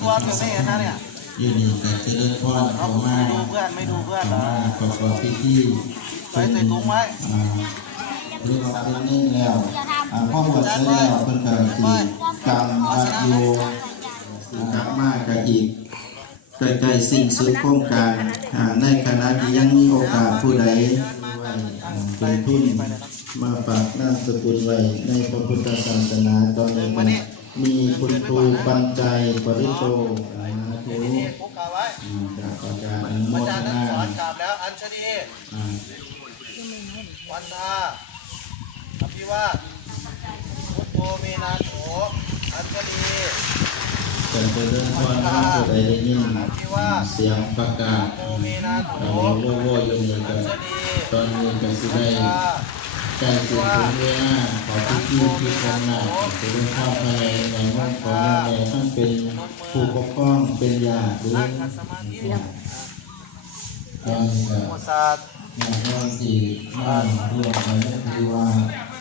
ตัวถึงไม่เห็นนะเนี่ยยืนอยู่กับเจริญพรเอาเขามาไม่ดูเพื่อนไม่ดูเพื่อนเหรเขาอมาประกอบพิธีใส่ใส่ถุงไว้อ่าหรือว่าเป็นนึ่งแล้วอ่าพ่อบวชเสร็จแล้วเพิ่นก็สิกรรมอายุสิกลับมากะอีกใกล้ๆสิ้นสุดโครงการอ่าในขณะที่ยังมีโอกาสผู้ใดไว้อ่าเป็นทุนมาฝากนามสกุลไว้ในพระพุทธศาสนาตอนนี้ก็ มีคุณครูปัญใจปริโตสาธุนี่พกกาไว้อืมจากอาจารย์อนุโมอาทจารย์นั้นนาสอนกลับแล้วอัญชลีวันทาอภิวาพุทโธเมนาโถอัญชลีเป็นเรื่องพรที่ผู้ใดได้ยินเสียงประกาศเราโว้โว้อยู่นี่ก็อัญชลีตอนนี้ก็สิได้ ใกล้ถึงถึงเวลาขอพิธีที่คงหน้าจะเป็นข้าวภายในในห้องของแม่ทั้งเป็นผู้ปกครองเป็นญาหรือนั่งขัดสมาธิตอนนี้ก็โมศาสตร์งานวันที่บ้านรวมกันก็คือว่า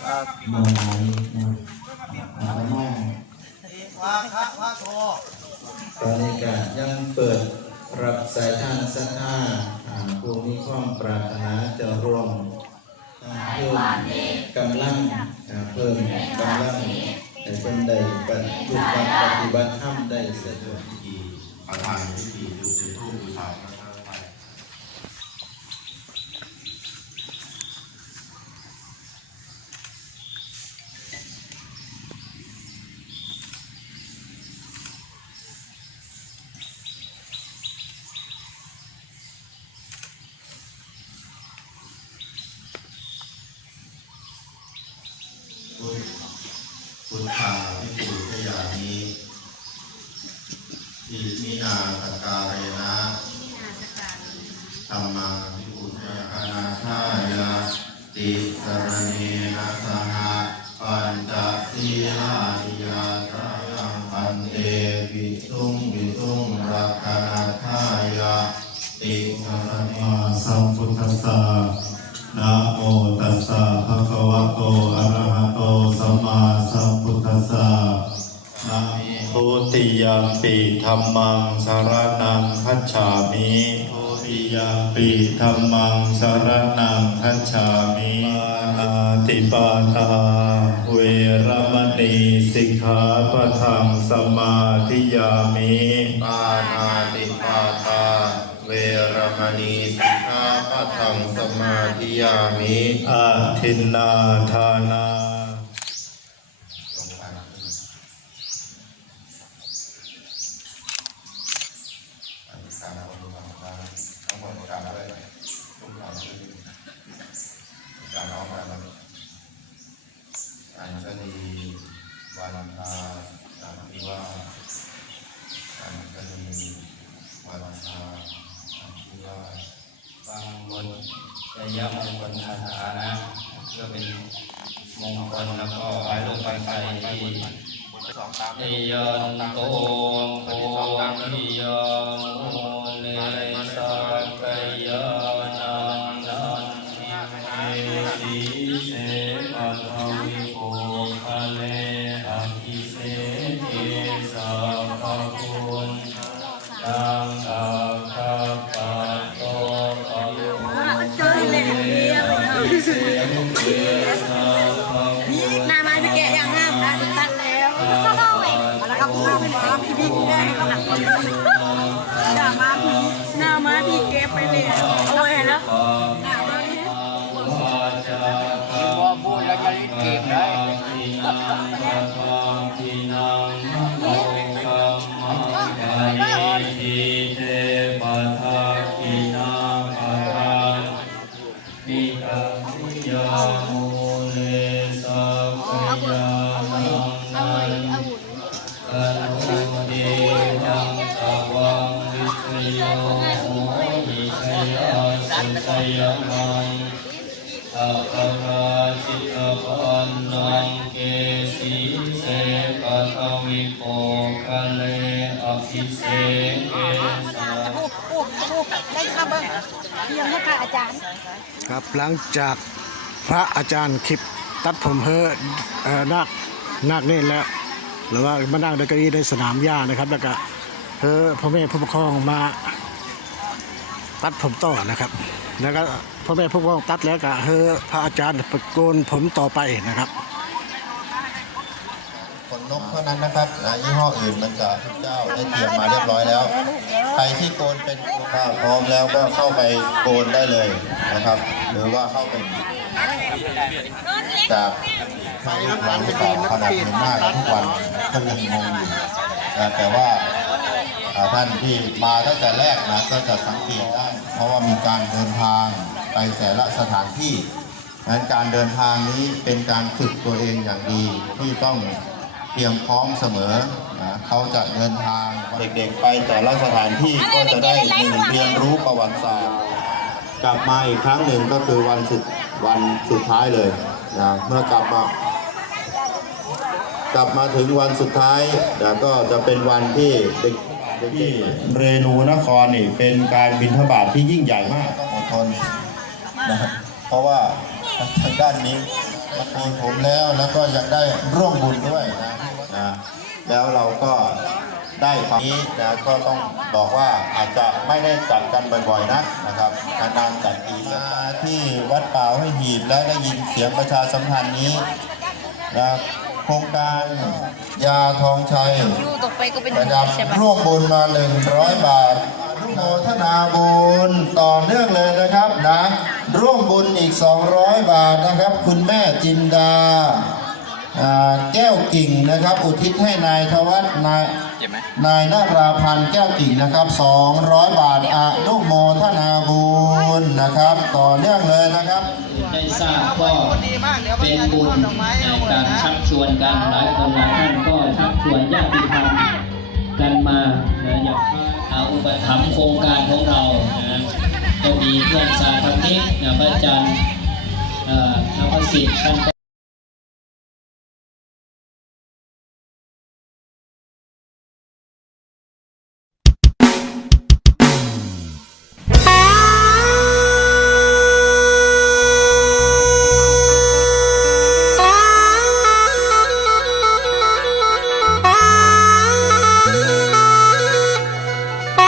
อ่าเมื่อไหร่นะอาตมาวาคะพระโทตอนนี้ก็ยังเปิดรับสายท่านสักห้าผู้มีความปรารถนาจะร่วมอ่าเพิ่ม กำลังเพิ่มกำลังให้เพิ่นใดปฏิบัติปฏิบัติธรรมได้สะดวกพิธีประธานพิธีจุดจุดธูปบูชาพระเจ้าไป พุทธพุทธาพิปุขยานิอิมินาสการเรนะธรรมังพิปุขยานาทายา ติสรเนนะสหปัญจศีลานิยาตายังปันเตวิสุงวิสุงรักนาทายาติสรเนมาสัมพุทธัสสะนะโมตัสสะภะคะวะโตอะระหะโตสัมมาสัมพุทธัสสะนะทุติยมปีธรรมังสารนังคัจฉามิ ติยมปีธรรมังสารนังคัจฉามิปานาติปาตาเวรมณีสิกขาปะทังสมาธิยามิปานาติปาตาเวรมณีสิกขาปะทังสมาธิยามิอาทินนาทานา การน้อมกันอัญชลีวันทาสัมพิวาอัญชลีวันทาสัมพิวา ฟังบนจยมงคลคาถานะเพื่อเป็นมงคลแล้วก็ไปลงไปไปที่สองสามนิยันโตโพธิยังโอเลสักยา หน้าไม้พี่แกะยังห้ามนะตัดแล้วแล้วครับหน้ามาพี่พี่แกะก็หนักาสุทยมังอัปราชิตปันนังเกสีเสปัทวิโภคะเลอภิเสเกสาโอ้โอ้โอ้ได้ครับเบิ้งเยี่ยมให้ค่ะอาจารย์ ครับหลังจากพระอาจารย์คลิปตัดผมเฮอเอ่อนาคนาคเน่นแล้ว หรือว่ามานั่งในเก้าอี้ในสนามหญ้านะครับ แล้วก็เออพ่อแม่ผู้ปกครองมา ตัดผมต่อนะครับ แล้วก็พ่อแม่ผู้ปกครองตัดแล้วก็เฮอพระอาจารย์โกนผมต่อไปนะครับขนนกเท่านั้นนะครับนะยี่ห้ออื่นมันจะทุกเจ้าได้เตรียมมาเรียบร้อยแล้ว ใครที่โกนเป็นถ้าพร้อมแล้วก็เข้าไปโกนได้เลยนะครับ หรือว่าเข้าไปจากให้ลูกหลานต่อขนาดเห็นหน้ากทุกวันก็ยังงงอยู่แต่ว่า ท่านที่มาตั้งแต่แรกนะก็จะสังเกตได้ เพราะว่ามีการเดินทางไปแต่ละสถานที่ดังนั้นการเดินทางนี้เป็นการฝึกตัวเองอย่างดีที่ต้องเตรียมพร้อมเสมอนะเขาจะเดินทางเด็กๆไปแต่ละสถานที่ก็จะได้เรียนรู้ประวัติศาสตร์กลับมาอีกครั้งหนึ่งก็คือวันสุดวันสุดท้ายเลยนะเมื่อกลับมากลับมาถึงวันสุดท้ายนะก็จะเป็นวันที่เด็ก ที่เรนูนครนี่เป็นการบินทบาทที่ยิ่งใหญ่มากต้องอดทนนะครับเพราะว่าทางด้านนี้มาโกนผมแล้วแล้วก็อยากได้ร่วมบุญด้วยนะนะแล้วเราก็ได้ความนี้นะก็ต้องบอกว่าอาจจะไม่ได้จัดกันบ่อยๆนะนะครับนานๆจัดทีมาที่วัดป่าห้วยหีบแล้วได้ยินเสียงประชาสัมพันธ์นี้นะ โครงการยาทองชัยอยู่ตกไปก็เป็นนะครับใช่ปะร่วมบุญมา100 บาทอนุโมทนาบุญต่อเนื่องเลยนะครับนะ ร่วมบุญอีก 200 บาทนะครับ คุณแม่จินดาอ่าแก้วกิ่งนะครับ อุทิศให้นายทวัฒน์นายนายนาราพันธ์แก้วกิ่งนะครับ 200 บาทอนุโมทนาบุญนะครับ ต่อเนื่องเลยนะครับ ได้ทราบก็เป็นบุญในการชักชวนกันหลายคนหลายท่านก็ชักชวนญาติธรรมกันมานะอยากเอาอุปถัมภ์โครงการของเรานะก็มีเพื่อนสาธมิกนะพระอาจารย์เอ่อนพสิทธิ์ท่าน